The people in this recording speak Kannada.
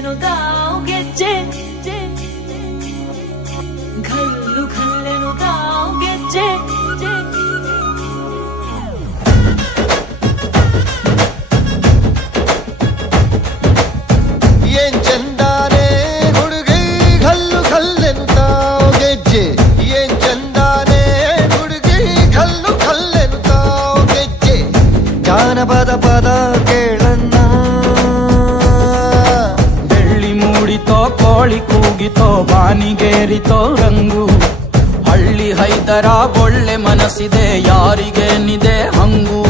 ಖಲ್ಲೆನು ತಾವು ಗೆಜ್ಜೆ ಘಲ್ಲು ಖಲ್ಲೆನು ತಾವು ಗೆಜ್ಜೆ ಏನ್ ಚಂದಾನೆ ಹುಡುಗಿ ಘಲ್ಲು ಖಲ್ಲೆನು ತಾವು ಗೆಜ್ಜೆ ಏನ್ ಚಂದಾನೆ ಹುಡುಗಿ ಘಲ್ಲು ಖಲ್ಲೆನು ತಾವು ಗೆಜ್ಜೆ ಜಾನಪದ ಪದ ಕೇಳನ್ನ ಬೆಳ್ಳಿ ಮೂಡಿತೋ ಕೋಳಿ ಕೂಗಿತೋ ಬಾನಿಗೇರಿತೋ ರಂಗು ಹಳ್ಳಿ ಹೈದರ ಒಳ್ಳೆ ಮನಸ್ಸಿದೆ ಯಾರಿಗೇನಿದೆ ಹಂಗು